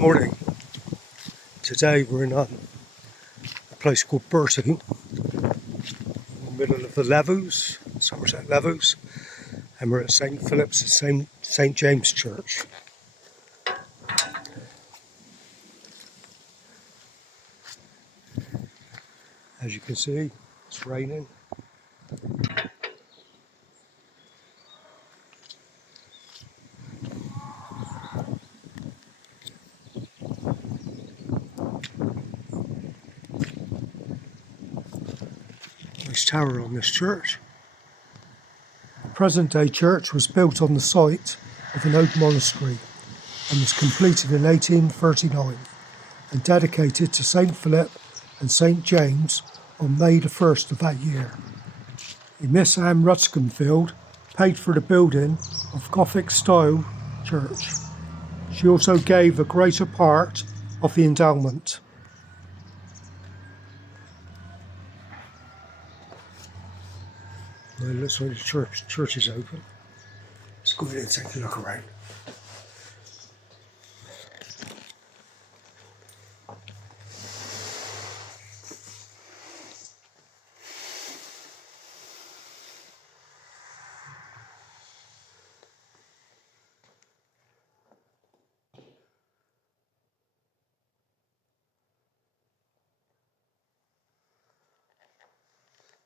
Morning. Today we're in a place called Burtle, in the middle of the louvres, Somerset louvres, and we're at St Philip's and St James Church. As you can see, it's raining. Nice tower on this church. The present day church was built on the site of an old monastery and was completed in 1839 and dedicated to St Philip and St James on May the 1st of that year. A Miss Anne Rutsconfield paid for the building of Gothic style church. She also gave a greater part of the endowment. Well, it looks like the church is open. Let's go in and take a look around.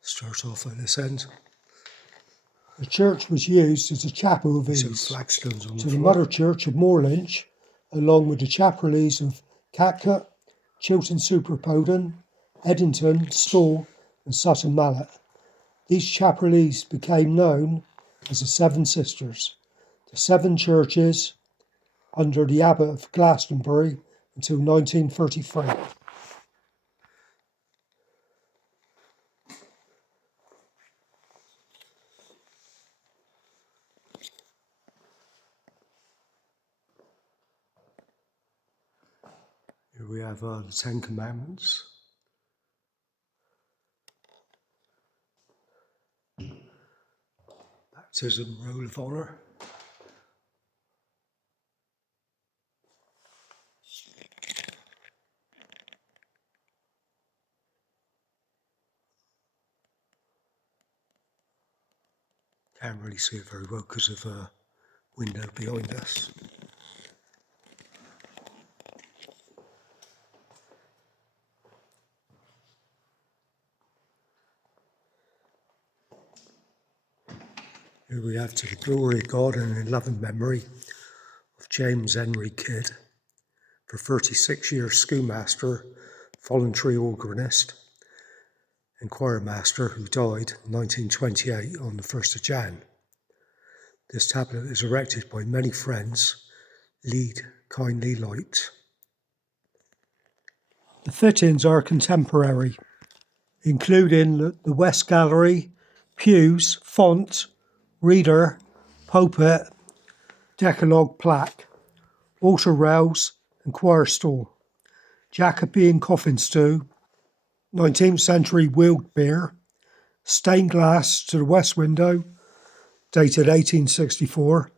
Start off at this end. The church was used as a chapel of ease flagstones on to the mother church of Moorlinch, along with the chapelries of Catcut, Chilton super Podden, Eddington, Storr and Sutton Mallet. These chapelries became known as the Seven Sisters, the seven churches under the Abbot of Glastonbury until 1933. Here we have the Ten Commandments. Baptism, Roll of Honour. Can't really see it very well because of a window behind us. Here we have To the Glory of God and in loving memory of James Henry Kidd, for 36 years schoolmaster, voluntary organist and choir master who died in 1928 on the 1st of Jan. This tablet is erected by many friends. Lead kindly light. The fittings are contemporary, including the West Gallery, pews, font, reader, pulpit, Decalogue plaque, altar rails and choir stool, Jacobean coffin stool, 19th century wheeled bier, stained glass to the west window, dated 1864,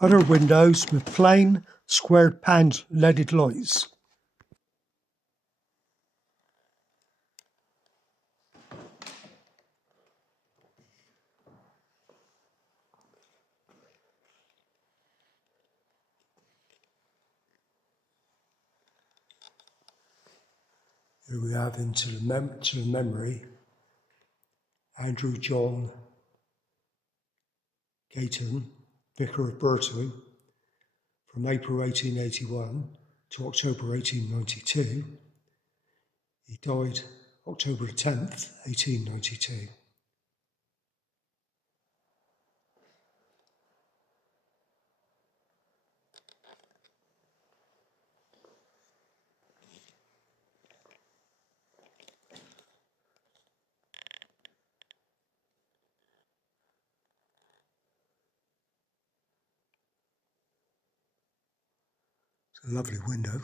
other windows with plain, squared paned leaded lights. Here we have into the memory Andrew John Gayton, Vicar of Burtle, from April 1881 to October 1892. He died October 10th, 1892. It's a lovely window.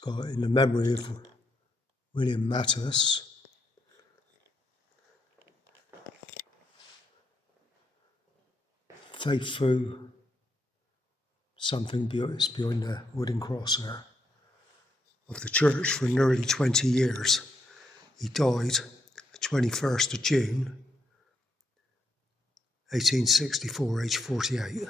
got in the memory of William Mattis. Faithful something behind the wooden cross there of the church for nearly 20 years. He died the 21st of June 1864, aged 48.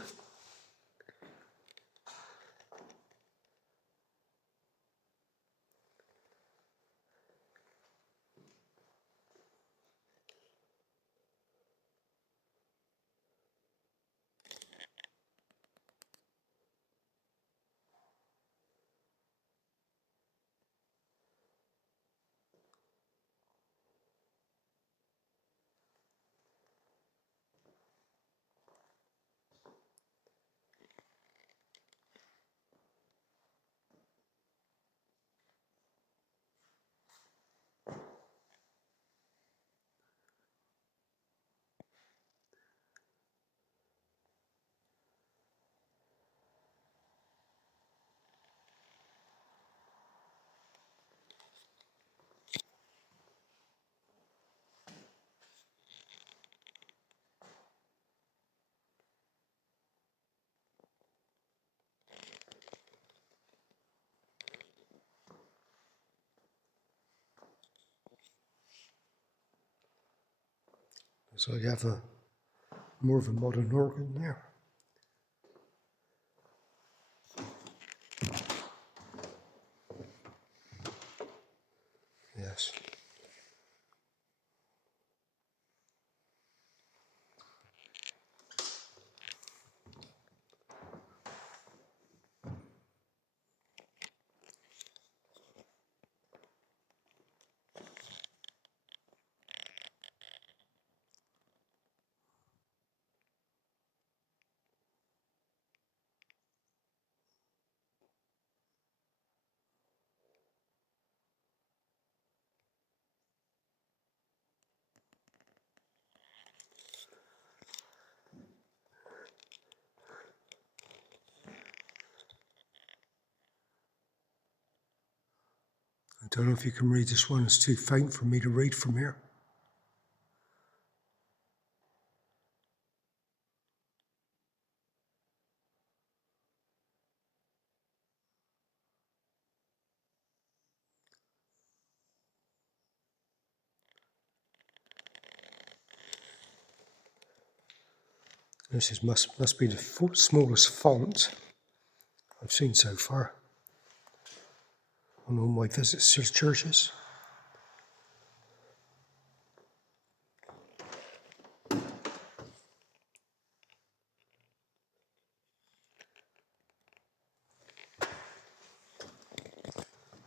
So you have more of a modern organ there. Yes. I don't know if you can read this one, it's too faint for me to read from here. This must be the smallest font I've seen so far on all my visits to churches.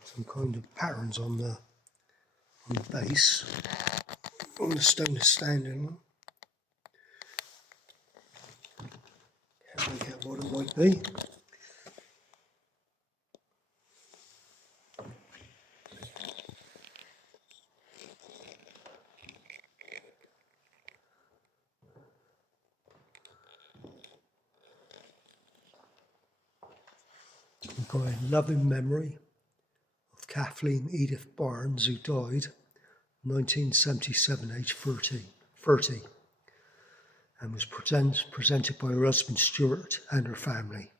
Some kind of patterns on the base, on the stone is standing on. Can't make out what it might be. We've got a loving memory of Kathleen Edith Barnes, who died 1977, aged 30, and was presented by her husband Stuart and her family.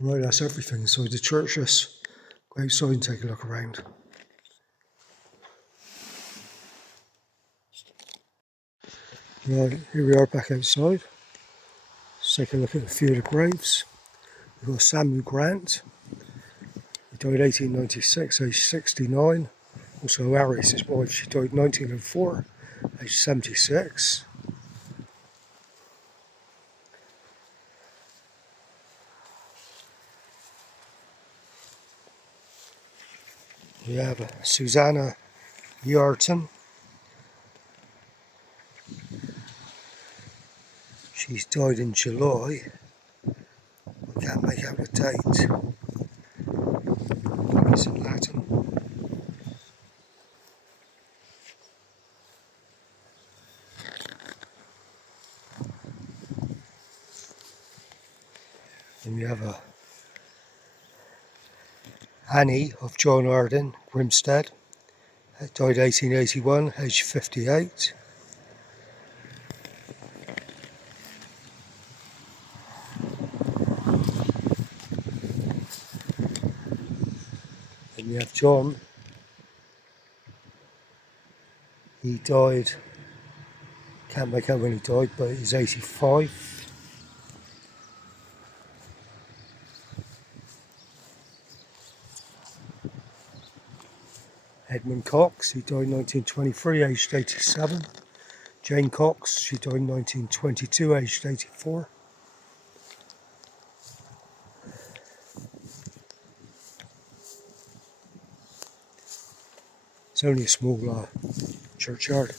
Right, that's everything inside the church. Let's go outside and take a look around. Right, here we are back outside. Let's take a look at a few of the graves. We've got Samuel Grant. He died 1896, aged 69. Also Harris, his wife, she died 1904, aged 76. We have Susanna Yarton. She's died in July. I can't make out the date. I think it's in Latin. And we have a Annie of John Arden, Grimstead, died 1881, aged 58. And you have John, he died, can't make out when he died, but he's 85. Edmund Cox, he died 1923, aged 87. Jane Cox, she died 1922, aged 84. It's only a small churchyard.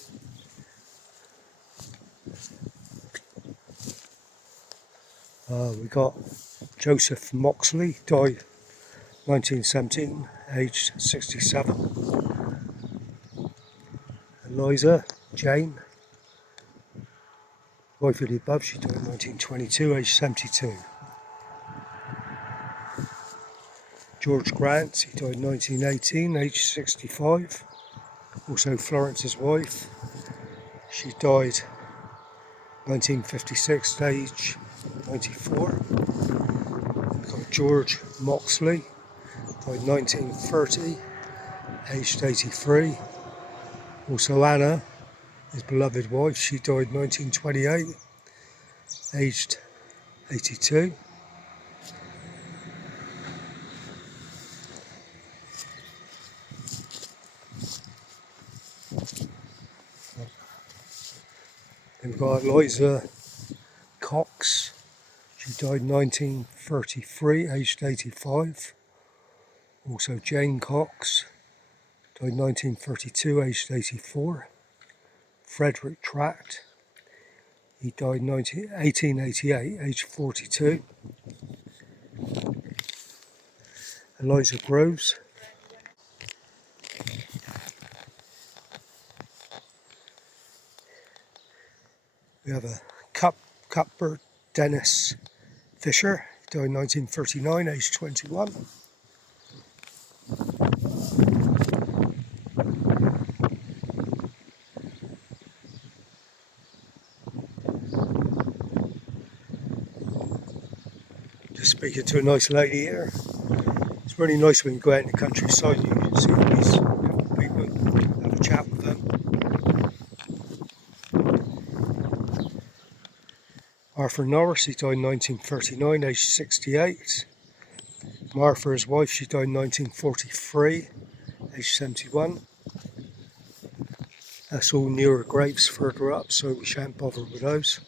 We got Joseph Moxley, died 1917, aged 67. Eliza Jane, wife of the above, she died 1922, aged 72. George Grant, he died 1918, aged 65. Also Florence's wife, she died 1956, age 94. We've got George Moxley, died 1930, aged 83. Also Anna, his beloved wife, she died 1928, aged 82. Then we've got Eliza Cox, she died 1933, aged 85. Also Jane Cox, died 1932, aged 84. Frederick Tract, he died 1888, aged 42. Eliza Groves, we have a Cuthbert Dennis Fisher, he died 1939, aged 21. Just speaking to a nice lady here. It's really nice when you go out in the countryside and you see all these people, have a chat with them. Arthur Norris, he died in 1939, aged 68. Martha, his wife, she died in 1943, aged 71. That's all newer graves further up, so we shan't bother with those.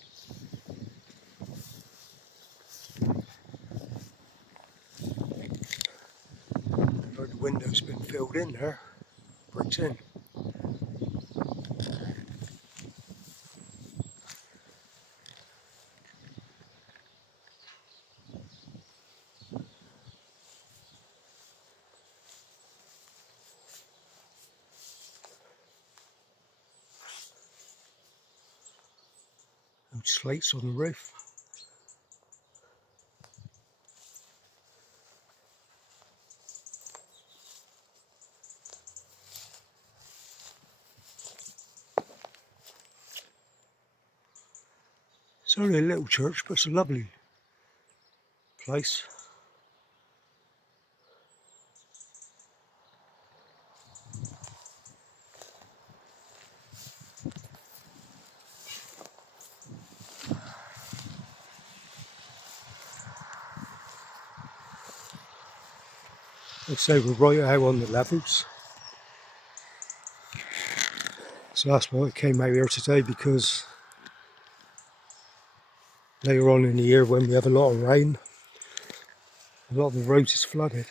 The window's been filled in there, bricked in. Old slates on the roof. It's only a little church, but it's a lovely place. Let's say we're right out on the levels. So that's why I came out here today, because later on in the year when we have a lot of rain, a lot of the roads is flooded.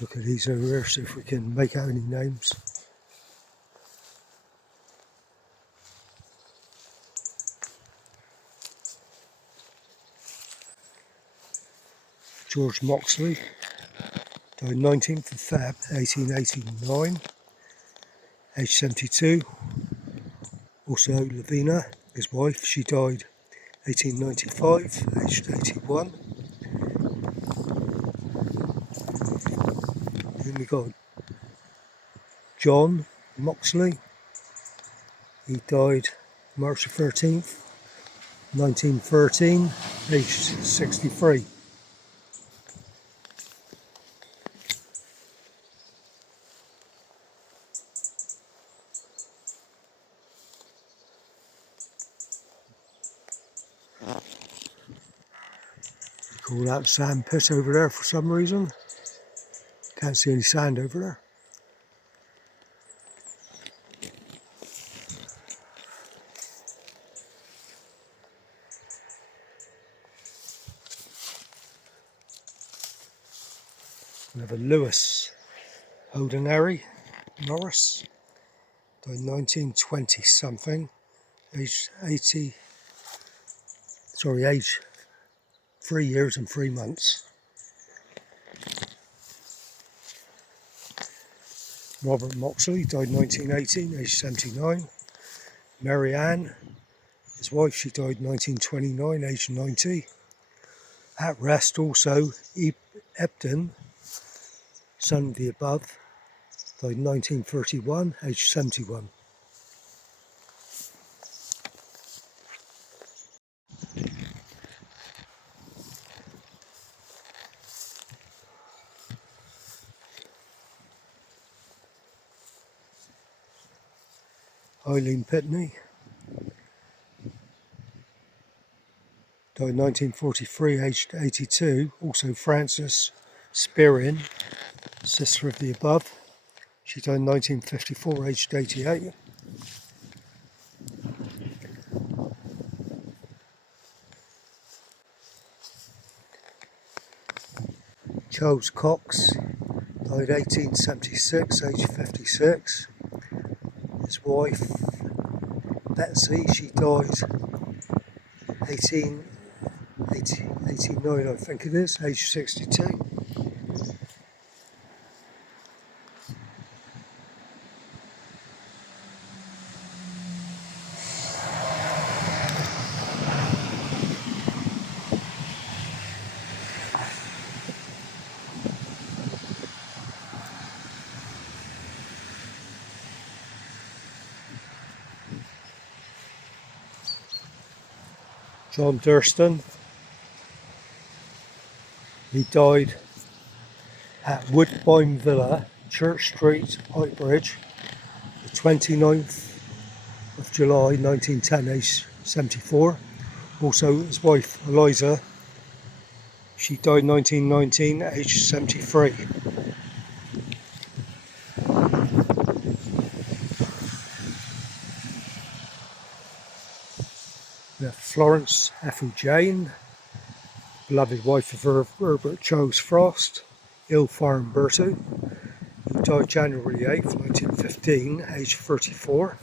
Look at these over here, see if we can make out any names. George Moxley, died 19th of Feb 1889, aged 72. Also Lavina, his wife, she died 1895, aged 81. Then we got John Moxley, he died March the 13th, 1913, aged 63. Call that sand pit over there for some reason. Can't see any sand over there. We have a Lewis Holdenary Norris, died 1920 something, aged 3 years and 3 months. Robert Moxley, died 1918, aged 79. Mary Ann, his wife, she died 1929, aged 90. At rest also, Ebden, son of the above, died 1931, aged 71. Eileen Pitney, died 1943, aged 82. Also Frances Spearin, sister of the above. She died 1954, aged 88. Charles Cox, died 1876, aged 56. His wife, Betsy, she died 1889, I think it is, aged 62. John Durston, he died at Woodbine Villa, Church Street, Highbridge, the 29th of July 1910, aged 74. Also his wife Eliza, she died 1919, aged 73. We have Florence Effie Jane, beloved wife of Herbert Charles Frost, ill farm Burtle, who died January 8th, 1915, aged 34.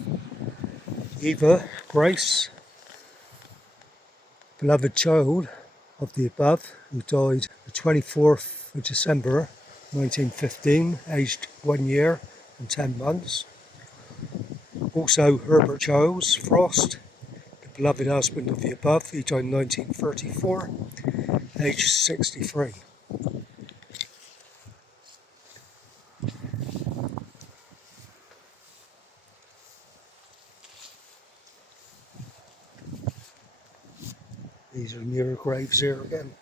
Eva Grace, beloved child of the above, who died the 24th of December 1915, aged 1 year and 10 months. Also Herbert Charles Frost, the beloved husband of the above, he died in 1934, aged 63. These are nearer graves here again.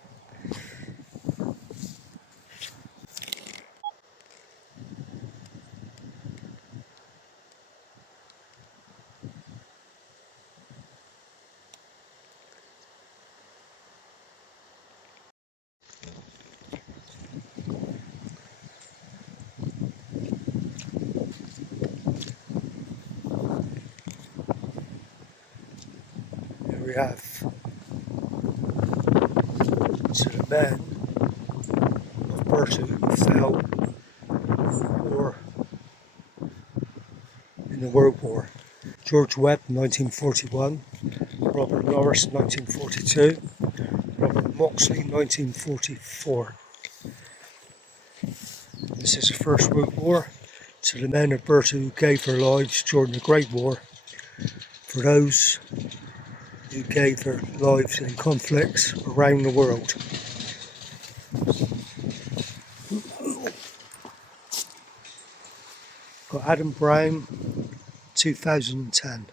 Here we have so the men of Burtle who fell in the World War. George Webb, 1941. Robert Norris, 1942. Robert Moxley, 1944. This is the First World War, to the men of Burtle who gave their lives during the Great War, for those who gave their lives in conflicts around the world. Got Adam Brown, 2010.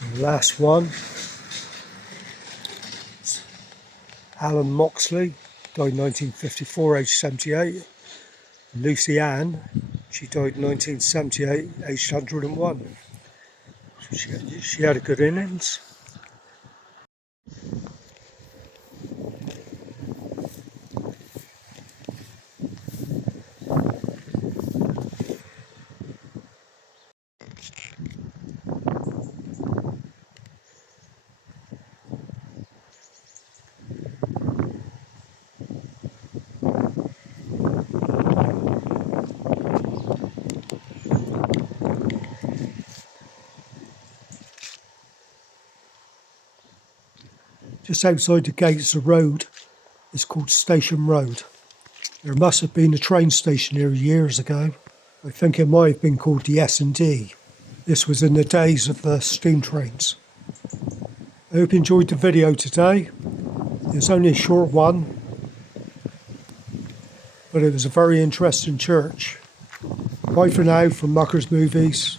And the last one, Alan Moxley, died 1954, aged 78. Lucy Ann, she died 1978, aged 101. She had a good innings. Just outside the gates, the road is called Station Road. There must have been a train station here years ago. I think it might have been called the S&D. This was in the days of the steam trains. I hope you enjoyed the video today. It was only a short one, but it was a very interesting church. Bye for now from Mucker's Movies.